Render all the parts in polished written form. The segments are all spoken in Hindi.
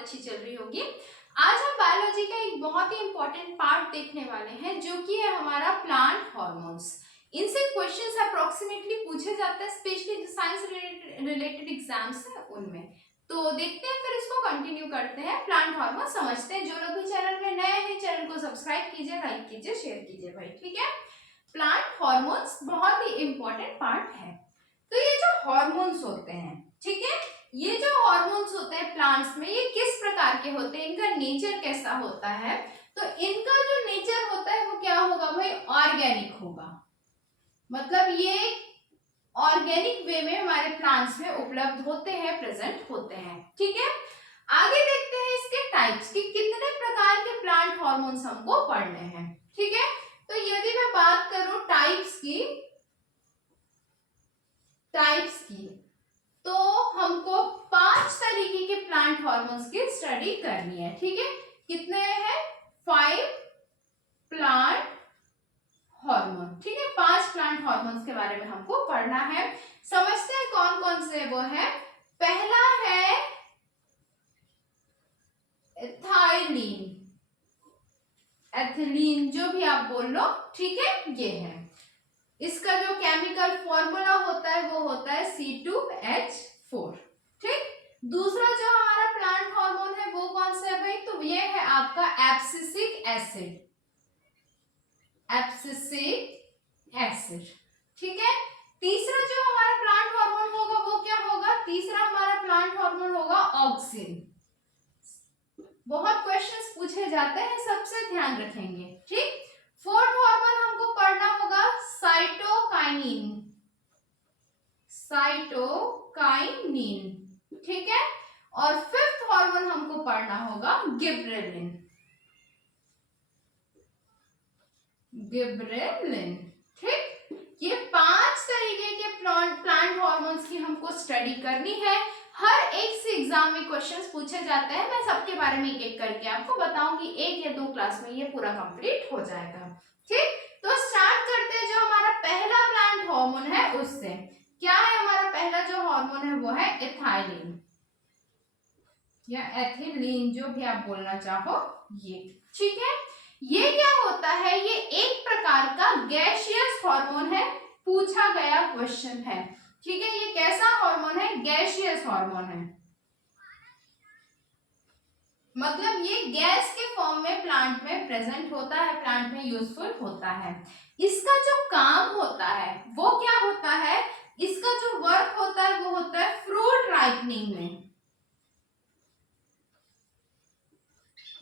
अच्छी चल रही होगी। आज हम बायोलॉजी का एक बहुत ही इंपॉर्टेंट पार्ट देखने वाले हैं जो कि है हमारा प्लांट हार्मोन्स। इनसे क्वेश्चंस अप्रोक्सीमेटली पूछे जाते हैं, स्पेशली जो साइंस रिलेटेड एग्जाम्स हैं उनमें। तो देखते हैं, फिर इसको कंटिन्यू करते हैं, प्लांट हार्मोन समझते हैं। जो लोग भी चैनल में नए हैं, चैनल को सब्सक्राइब कीजिए, लाइक कीजिए, शेयर कीजिए भाई, ठीक है। प्लांट हार्मोन्स बहुत ही इंपॉर्टेंट पार्ट है। तो ये जो हार्मोन्स होते हैं, ठीक है, ये जो हार्मोन्स होते हैं प्लांट्स में, ये किस प्रकार के होते हैं, इनका नेचर कैसा होता है? तो इनका जो नेचर होता है वो क्या होगा भाई? ऑर्गेनिक होगा। मतलब ये ऑर्गेनिक वे में हमारे प्लांट्स में उपलब्ध होते हैं, प्रेजेंट होते हैं, ठीक है। आगे देखते हैं इसके टाइप्स कि कितने प्रकार के प्लांट हार्मोन्स हमको पढ़ने हैं, ठीक है। तो यदि मैं बात करूं टाइप्स की, तो हमको 5 तरीके के प्लांट हार्मोन्स की स्टडी करनी है, ठीक है। कितने हैं? 5 प्लांट हार्मोन, ठीक है। 5 प्लांट हार्मोन्स के बारे में हमको पढ़ना है। समझते हैं कौन कौन से वो है। पहला है एथाइलिन, एथिलीन, जो भी आप बोल लो, ठीक है, ये है। इसका जो केमिकल फॉर्मूला होता है वो होता है C2H4, ठीक। दूसरा जो हमारा प्लांट हार्मोन है वो कौन सा है भाई? तो ये है आपका एब्सिसिक एसिड, ठीक है। तीसरा जो हमारा प्लांट हार्मोन होगा वो क्या होगा? तीसरा हमारा प्लांट हार्मोन होगा ऑक्सिन। बहुत क्वेश्चंस पूछे जाते हैं, सबसे ध्यान रखेंगे, ठीक। फोर्थ हार्मोन हमको पढ़ना होगा साइटोकाइनिन, ठीक है। और फिफ्थ हार्मोन हमको पढ़ना होगा गिबरेलिन, ठीक। ये 5 तरीके के प्लांट हार्मोन्स की हमको स्टडी करनी है। हर एक से एग्जाम में क्वेश्चंस पूछे जाते हैं। मैं सबके बारे में एक एक करके आपको बताऊंगी, 1 या 2 क्लास में ये पूरा कंप्लीट हो जाएगा, ठीक। तो स्टार्ट करते हैं जो हमारा पहला प्लांट हार्मोन है उससे। क्या है हमारा पहला जो हार्मोन है? वो है एथाइलिन या एथिलीन, जो भी आप बोलना चाहो, ये, ठीक है। ये क्या होता है? ये एक प्रकार का गैसियस हार्मोन है, पूछा गया क्वेश्चन है, ठीक है। ये कैसा हार्मोन है? गैसियस हार्मोन है, मतलब ये गैस के फॉर्म में प्लांट में प्रेजेंट होता है, प्लांट में यूजफुल होता है। इसका जो काम होता है वो क्या होता है? इसका जो वर्क होता है वो होता है फ्रूट राइपनिंग में,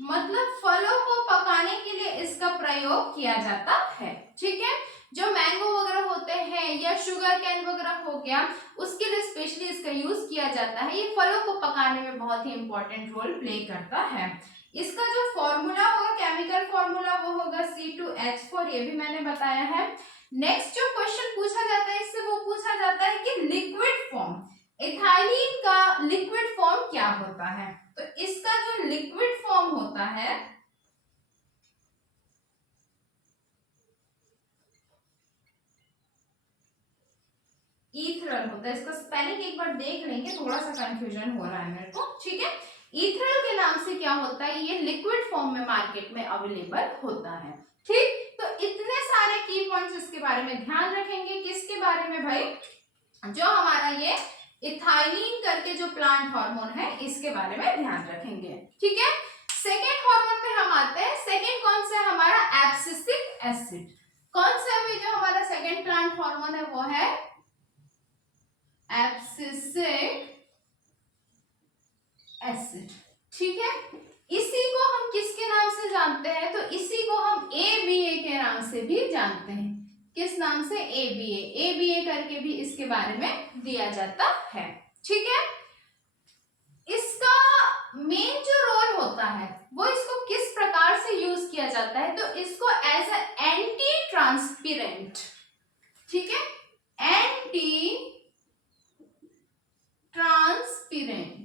मतलब फलों को पकाने के लिए इसका प्रयोग किया जाता है, ठीक है। जो मैंगो वगैरह होते हैं या शुगर कैन वगैरह हो गया, उसके लिए स्पेशली इसका यूज किया जाता है। ये फलों को पकाने में बहुत ही इंपॉर्टेंट रोल प्ले करता है। इसका जो फॉर्मूला होगा, केमिकल फॉर्मूला, वो होगा C2H4, ये भी मैंने बताया है। नेक्स्ट जो क्वेश्चन पूछा जाता है इससे, वो पूछा जाता है कि लिक्विड फॉर्म, इथाइलिन का लिक्विड फॉर्म क्या होता है? तो इसका जो लिक्विड फॉर्म होता है ईथरल होता है। इसका स्पेलिंग एक बार देख लेंगे, थोड़ा सा कंफ्यूजन हो रहा है मेरे को, ठीक है। ईथरल के नाम से क्या होता है? ये लिक्विड फॉर्म में मार्केट में अवेलेबल होता है, ठीक। तो इतने सारे की पॉइंट्स इसके बारे में ध्यान रखेंगे। किसके बारे में भाई? जो हमारा ये इथाइलिन करके जो प्लांट हार्मोन है इसके बारे में ध्यान रखेंगे, ठीक है। सेकेंड हार्मोन पे हम आते हैं। सेकेंड कौन सा है हमारा? Abscisic acid. कौन सा भी जो हमारा सेकेंड प्लांट हार्मोन है वो है एब्सिसिक एसिड, ठीक है। इसी को हम किसके नाम से जानते हैं? तो इसी को हम ABA के नाम से भी जानते हैं। किस नाम से? ABA करके भी इसके बारे में दिया जाता है, ठीक है। इसका मेन जो रोल होता है वो इसको किस प्रकार से यूज किया जाता है? तो इसको एज ए एंटी ट्रांसपेरेंट, ठीक है, एंटी ट्रांसपेरेंट।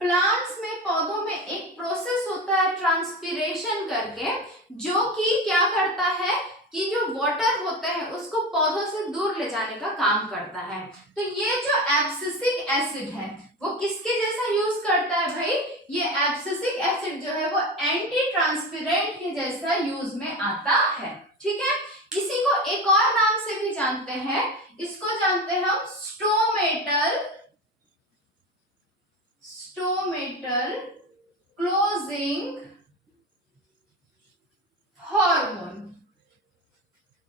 प्लांट्स में, पौधों में एक प्रोसेस होता है ट्रांसपीरेशन करके, जो कि क्या करता है कि जो वाटर होते हैं उसको पौधों से दूर ले जाने का काम करता है। तो ये जो एब्सिसिक एसिड है वो किसके जैसा यूज करता है भाई, ये एब्सिसिक एसिड जो है वो एंटी ट्रांसपेरेंट के जैसा यूज में आता है। ठीक है, इसी को एक और नाम से भी जानते हैं, इसको जानते हैं हम स्टोमेटल क्लोजिंग हार्मोन।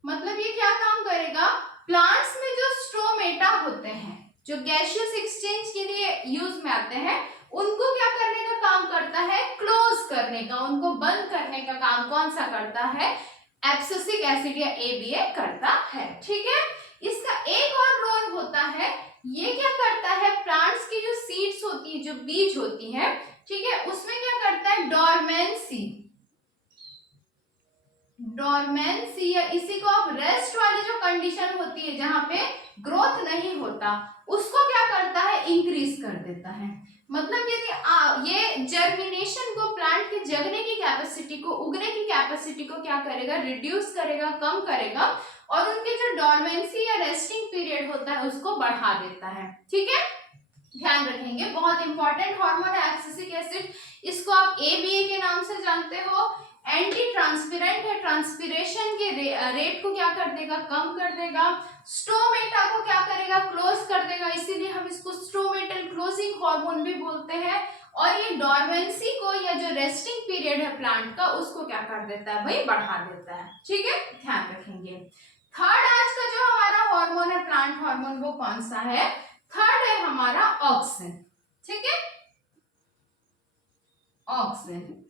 मतलब ये क्या काम करेगा, प्लांट्स में जो स्टोमेटा होते हैं जो गैसियस एक्सचेंज के लिए यूज में आते हैं, उनको क्या करने का काम करता है, क्लोज करने का, उनको बंद करने का काम कौन सा करता है, एब्सिसिक एसिड या ABA करता है। ठीक है, इसका एक और रोल होता है, ये क्या करता है, प्लांट्स की जो सीड्स होती है, जो बीज होती है, ठीक है, उसमें क्या करता है, डोरमेंसी या इसी को आप रेस्ट वाली जो कंडीशन होती है जहां पे ग्रोथ नहीं होता, उसको क्या करता है, इंक्रीज कर देता है। मतलब यदि ये जर्मिनेशन को, प्लांट के जगने की कैपेसिटी को, उगने की कैपेसिटी को क्या करेगा, रिड्यूस करेगा, कम करेगा, और उनके जो डोरमेंसी या रेस्टिंग पीरियड होता है उसको बढ़ा देता है। ठीक है, ध्यान रखेंगे, बहुत इंपॉर्टेंट हार्मोन है एब्सिसिक एसिड। इसको आप ABA के नाम से जानते हो। एंटी ट्रांसपेरेंट है, ट्रांसपिरेशन के रेट को क्या कर देगा, कम कर देगा। स्टोमेटा को क्या करेगा, क्लोज कर देगा, इसीलिए हम इसको स्टोमेटल क्लोजिंग हार्मोन भी बोलते हैं। और ये डोरमेंसी को या जो रेस्टिंग पीरियड है प्लांट का, उसको क्या कर देता है भाई, बढ़ा देता है। ठीक है, ध्यान रखेंगे। थर्ड आज का जो हमारा हार्मोन है, प्लांट हार्मोन, वो कौन सा है, थर्ड है हमारा ऑक्सिन। ठीक है, ऑक्सिन,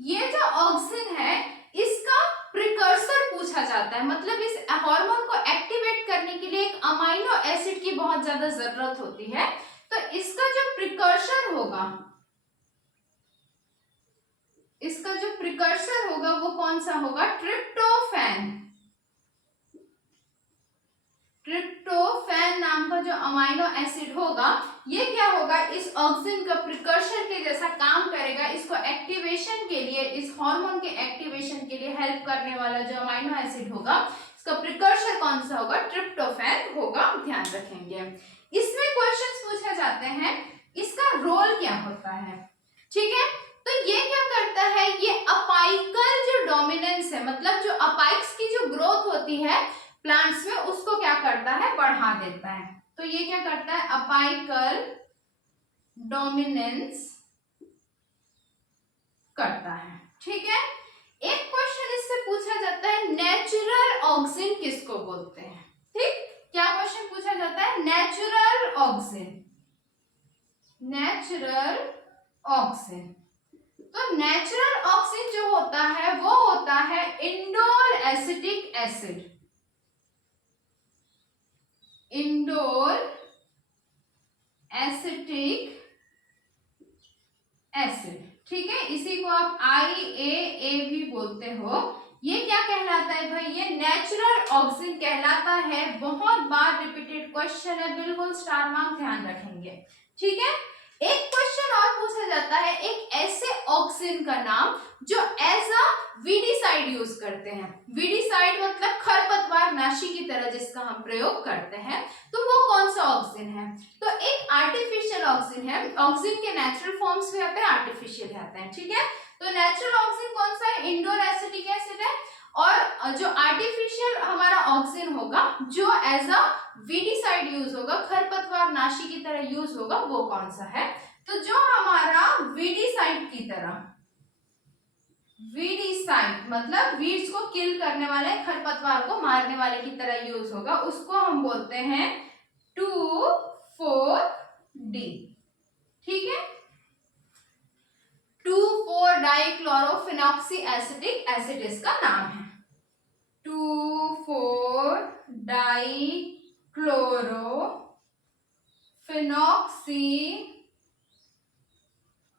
ये जो ऑक्सिन है इसका प्रिकर्सर पूछा जाता है, मतलब इस हार्मोन को एक्टिवेट करने के लिए एक अमाइनो एसिड की बहुत ज्यादा जरूरत होती है। तो इसका जो प्रिकर्सर होगा वो कौन सा होगा, ट्रिप्टोफैन नाम का जो अमाइनो एसिड होगा, ये क्या होगा, इस ऑक्सिन का प्रिकर्सर के जैसा काम करेगा। इसको एक्टिवेशन के लिए, इस हार्मोन के एक्टिवेशन के लिए हेल्प करने वाला जो अमाइनो एसिड होगा, इसका प्रिकर्सर कौन सा होगा, ट्रिप्टोफैन होगा। ध्यान रखेंगे, इसमें क्वेश्चंस पूछे जाते हैं, इसका रोल क्या होता है। ठीक है, तो ये क्या करता है, ये अपाइकल जो डोमिनेंस है, मतलब जो अपाइक्स की जो ग्रोथ होती है प्लांट्स में, उसको क्या करता है, बढ़ा देता है। तो ये क्या करता है, अपाइकल डोमिनेंस करता है। ठीक है, एक क्वेश्चन इससे पूछा जाता है, नेचुरल ऑक्सिन किसको बोलते हैं। ठीक, क्या क्वेश्चन पूछा जाता है, नेचुरल ऑक्सिन। तो नेचुरल ऑक्सिन जो होता है वो होता है इंडोल एसिटिक एसिड, ठीक है, इसी को आप IAA भी बोलते हो। ये क्या कहलाता है भाई, ये नेचुरल ऑक्सिन कहलाता है। बहुत बार रिपीटेड क्वेश्चन है, बिल्कुल स्टार मार्क ध्यान रखेंगे। ठीक है, एक क्वेश्चन और पूछा जाता है, एक ऐसे ऑक्सिन का नाम जो एज अ वीडिसाइड यूज करते हैं। वीडिसाइड मतलब खरपतवार नाशी की तरह जिसका हम प्रयोग करते हैं, तो वो कौन सा ऑक्सिन है। तो एक आर्टिफिशियल ऑक्सिन है, ऑक्सिन के नेचुरल फॉर्म्स भी आते हैं, आर्टिफिशियल आते हैं। ठीक है, तो नेचुरल ऑक्सिन कौन सा है, इंडोल एसिटिक एसिड है। और जो आर्टिफिशियल हमारा ऑक्सिन होगा, जो एज अ वीडिसाइड यूज होगा, खरपतवार नाशी की तरह यूज होगा, वो कौन सा है। तो जो हमारा वीडिसाइड की तरह, वीडिसाइड मतलब वीड्स को किल करने वाले, खरपतवार को मारने वाले की तरह यूज होगा, उसको हम बोलते हैं 2,4-D। ठीक है, 2,4-डाइक्लोरोफिनॉक्सी एसिटिक एसिड इसका नाम है। 2,4-डाइक्लोरोफिनॉक्सी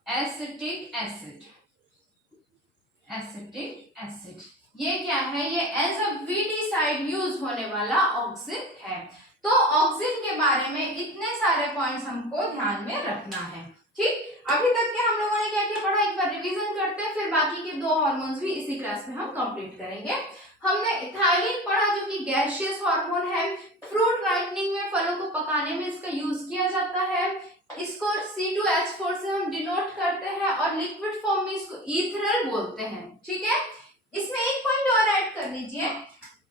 एसिटिक एसिड, ये क्या है, ये एज अ वीडिसाइड यूज होने वाला ऑक्सिन है। तो ऑक्सिन के बारे में इतने सारे पॉइंट्स हमको ध्यान में रखना है। ठीक, अभी तक के हम लोगों ने क्या क्या पढ़ा, एक बार रिवीजन करते हैं, फिर बाकी के 2 हार्मोन्स भी इसी क्लास में हम कंप्लीट करेंगे। हमने इथाइलिन पढ़ा जो कि गैसियस हार्मोन है। फ्रूट राइपनिंग में, फलों को पकाने में इसका यूज किया जाता है। इसको C2H4 से हम डिनोट करते हैं और लिक्विड फॉर्म में इसको ईथरल बोलते हैं। ठीक है, इसमें एक पॉइंट और ऐड कर लीजिए,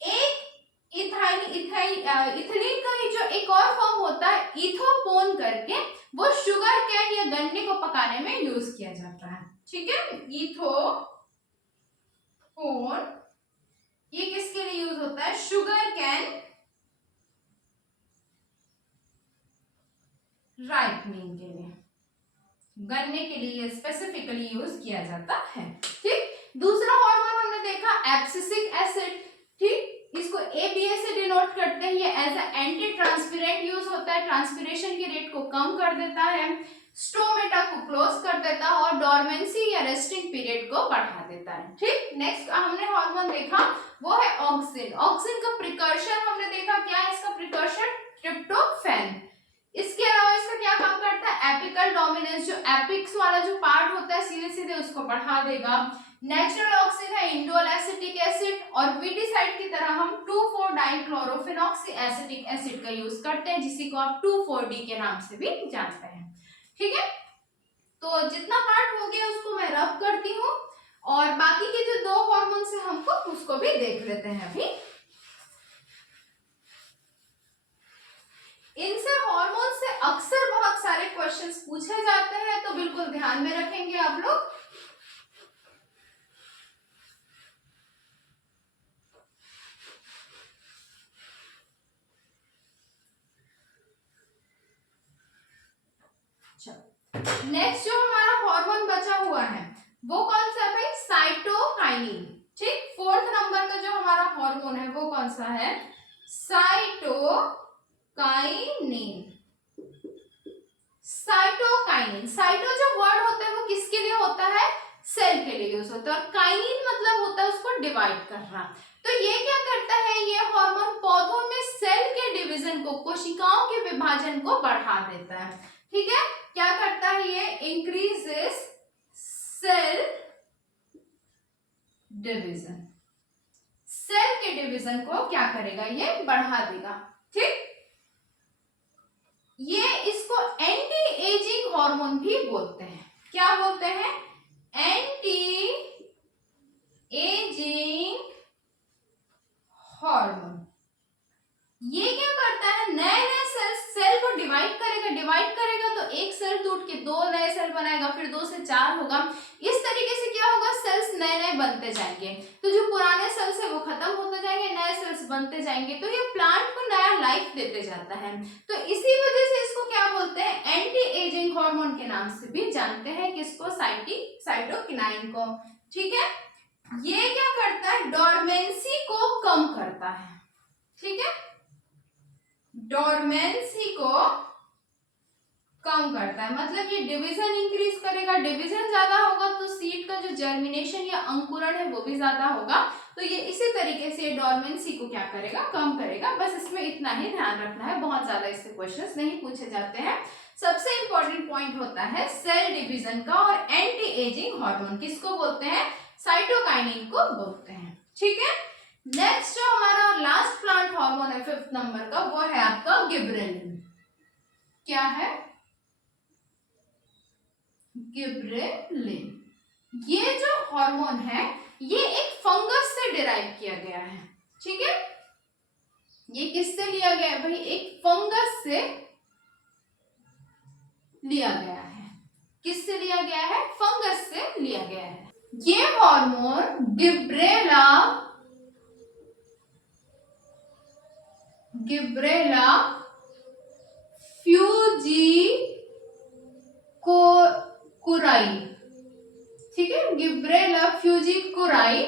एक इथिलीन का ही जो एक और फॉर्म होता है इथोपोन करके, वो शुगर कैन या गन्ने को पकाने में यूज किया जाता है। ठीक है, इथोपोन ये किसके लिए यूज होता है? शुगर कैन राइपनिंग के लिए, गन्ने के लिए स्पेसिफिकली यूज किया जाता है। ठीक, दूसरा हार्मोन हमने देखा एब्सिसिक एसिड। ठीक, इसको ABA से डिनोट करते हैं। ये एज अ एंटी ट्रांसपिरेंट यूज होता है, ट्रांसपिरेशन के रेट को कम कर देता है, स्टोमेटा को क्लोज कर देता है और डोरमेंसी या रेस्टिंग पीरियड को बढ़ा देता है। ठीक, नेक्स्ट हमने हार्मोन देखा वो है ऑक्सिन। ऑक्सिन का प्रिकर्शन हमने देखा, क्या है इसका प्रिकर्शन? ट्रिप्टोफैन। इसके अलावा इसका क्या काम करता है? एपिकल डोमिनेंस, जो एपिक्स वाला जो पार्ट होता है सीधे सीधे उसको बढ़ा देगा। नेचुरल ऑक्सिन है इंडोल एसिटिक एसिड, और वीडिसाइड की तरह हम 2,4-डाइक्लोरोफेनॉक्सी एसिटिक एसिड का यूज करते हैं, जिसी को आप 2,4-D के नाम से भी जानते हैं। ठीक है, तो जितना पार्ट हो गया उसको मैं रब करती हूँ, और बाकी के जो दो हार्मोन्स है हमको उसको भी देख लेते हैं अभी। इनसे हार्मोन से अक्सर बहुत सारे क्वेश्चंस पूछे जाते हैं, तो बिल्कुल ध्यान में रखेंगे आप लोग। नेक्स्ट जो हमारा हार्मोन बचा हुआ है वो कौन सा है भाई? साइटोकाइनिन। ठीक, 4th नंबर का जो हमारा हार्मोन है वो कौन सा है? साइटोकाइनिन। साइटोकाइनिन, साइटो जो वर्ड होता है वो किसके लिए होता है? सेल के लिए यूज होता है, और काइनिन मतलब होता है उसको डिवाइड करना। तो ये क्या करता है? ये हार्मोन पौधों में सेल के डिवीजन को, कोशिकाओं के विभाजन को बढ़ा देता है। ठीक है, क्या करता है ये? इंक्रीजेस सेल डिवीजन, सेल के डिवीजन को क्या करेगा? ये बढ़ा देगा। ठीक, ये इसको एंटी एजिंग हार्मोन भी बोलते हैं। क्या बोलते हैं? Anti ageing hormone. ये क्या करता है? नए नए सेल को डिवाइड करेगा तो एक सेल टूट के दो नए सेल बनाएगा, फिर 2 से 4 होगा। इस तरीके से क्या होगा? सेल्स नए नए बनते जाएंगे, तो जो पुराने सेल्स है वो खत्म होते जाएंगे, नए सेल्स बनते जाएंगे, तो ये प्लांट को नया लाइफ देते जाता है। तो इसी वजह से इसको क्या बोलते हैं? एंटी एजिंग हार्मोन के नाम से भी जानते हैं। किसको? साइटोकिनाइन को। ठीक है, ये क्या करता है? डोरमेंसी को कम करता है। ठीक है, डोरमेंसी को कम करता है, मतलब ये डिवीजन इंक्रीज करेगा। डिवीजन ज्यादा होगा तो सीड का जो जर्मिनेशन या अंकुरण है वो भी ज्यादा होगा। तो ये इसी तरीके से डोरमेंसी को क्या करेगा? कम करेगा। बस इसमें इतना ही ध्यान रखना है, बहुत ज्यादा इससे क्वेश्चंस नहीं पूछे जाते हैं। सबसे इंपॉर्टेंट पॉइंट होता है सेल डिवीजन का, और एंटी एजिंग हार्मोन किसको बोलते हैं? साइटोकाइनिन को बोलते हैं। ठीक है, नेक्स्ट जो हमारा लास्ट प्लांट हार्मोन है 5th नंबर का, वो है आपका गिबरेलिन। क्या है? गिबरेलिन। ये जो हार्मोन है ये एक फंगस से डिराइव किया गया है। ठीक है, ये किससे लिया गया है भाई? एक फंगस से लिया गया है। किससे लिया गया है? फंगस से लिया गया है। ये हार्मोन गिब्रेला फ्यूजिकुराई। ठीक है, गिब्रेला फ्यूजिकुराई,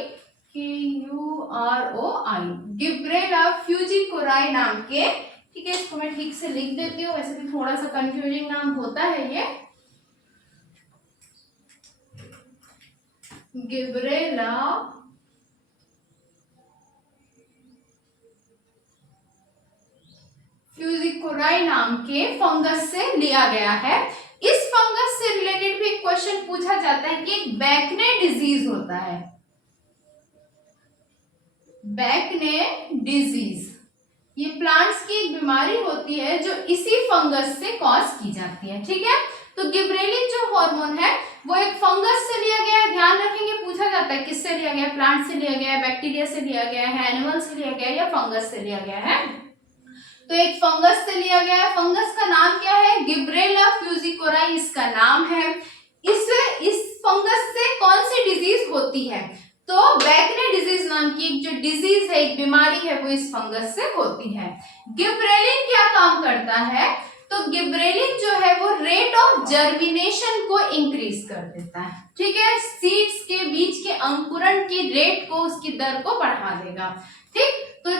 KUROI, गिब्रेला फ्यूजिकुराई नाम के। ठीक है, इसको मैं ठीक से लिख देती हूँ, वैसे भी थोड़ा सा कंफ्यूजिंग नाम होता है ये। गिब्रेला फ्यूजिकुराई नाम के फंगस से लिया गया है। इस फंगस से रिलेटेड भी एक क्वेश्चन पूछा जाता है कि एक बैकने डिजीज होता है, बैकने डिजीज, ये प्लांट्स की एक बीमारी होती है जो इसी फंगस से कॉज की जाती है। ठीक है, तो गिबरेलिन जो हार्मोन है वो एक फंगस से लिया गया है। ध्यान रखेंगे, पूछा जाता है किससे लिया गया है, प्लांट से लिया गया है, बैक्टीरिया से लिया गया है, एनिमल से लिया गया है या फंगस से लिया गया है। तो एक फंगस से लिया गया है। फंगस का नाम क्या है, गिब्रेला फ्यूजिकोराई इसका नाम है। इस फंगस से कौन सी डिजीज होती है, तो बैकने डिजीज नाम की एक जो डिजीज है, एक बीमारी है, वो इस फंगस से होती है। गिबरेलिन क्या काम करता है, तो गिबरेलिन जो है वो रेट ऑफ जर्मिनेशन को इंक्रीज कर देता है। ठीक है, सीड्स के बीज के अंकुरण की रेट को, उसकी दर को बढ़ा देगा। ठीक, तो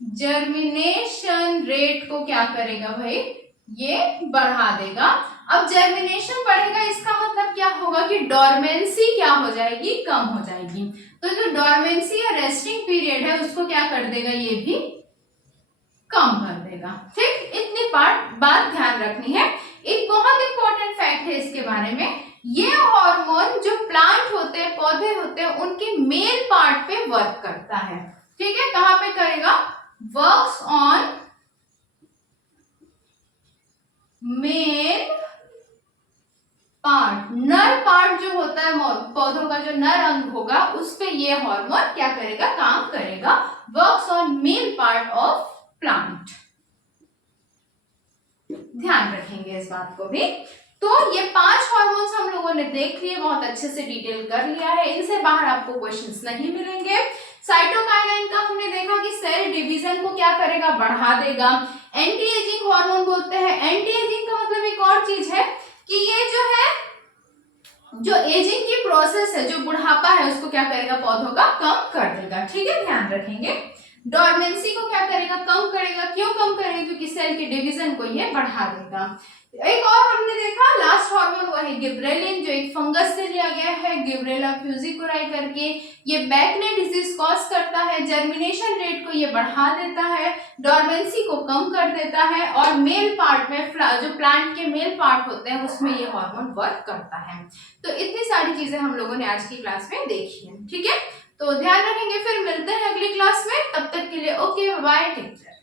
जर्मिनेशन रेट को क्या करेगा भाई, ये बढ़ा देगा। अब जर्मिनेशन बढ़ेगा, इसका मतलब क्या होगा कि डोरमेंसी क्या हो जाएगी, कम हो जाएगी। तो जो डोरमेंसी या रेस्टिंग पीरियड है उसको क्या कर देगा, ये भी कम कर देगा। ठीक, इतनी बात ध्यान रखनी है। एक बहुत इंपॉर्टेंट फैक्ट है इसके बारे में, ये हार्मोन जो प्लांट होते हैं, पौधे होते हैं, उनके मेल पार्ट पे वर्क करता है। ठीक है, कहां पे करेगा, वर्क्स ऑन मेल पार्ट, नर पार्ट जो होता है पौधों का, जो नर अंग होगा उस पे ये हार्मोन क्या करेगा, काम करेगा। Works on male part of plant, ध्यान रखेंगे इस बात को भी। तो ये 5 हार्मोन्स हम लोगों ने देख लिए, बहुत अच्छे से डिटेल कर लिया है, इनसे बाहर आपको क्वेश्चंस नहीं मिलेंगे। साइटोकाइनिन का हमने देखा कि सेल डिवीजन को क्या करेगा, बढ़ा देगा। एंटी एजिंग हार्मोन बोलते हैं। एंटी एजिंग का मतलब एक और चीज है कि ये जो है, जो एजिंग की प्रोसेस है, जो बुढ़ापा है, उसको क्या करेगा, पौधों का कम कर देगा। ठीक है, ध्यान रखेंगे। डोरमेंसी को क्या करेगा, कम करेगा। क्यों कम करेगा, क्योंकि सेल के डिवीजन को ये बढ़ा देगा। एक और हमने देखा लास्ट हार्मोन, वो है गिबरेलिन, जो एक फंगस से लिया गया है, गिबरेला फ्यूजिकोराई करके। ये बैकने डिजीज कॉज करता है, जर्मिनेशन रेट को ये बढ़ा देता है, डोरमेंसी को कम कर देता है, और मेल पार्ट में, जो प्लांट के मेल पार्ट होते हैं उसमें ये हार्मोन वर्क करता है। तो इतनी सारी चीजें हम लोगों ने आज की क्लास में देखी है। ठीक है, तो ध्यान रखेंगे, फिर मिलते हैं अगली क्लास में। तब तक के लिए ओके, बाय, टेक केयर।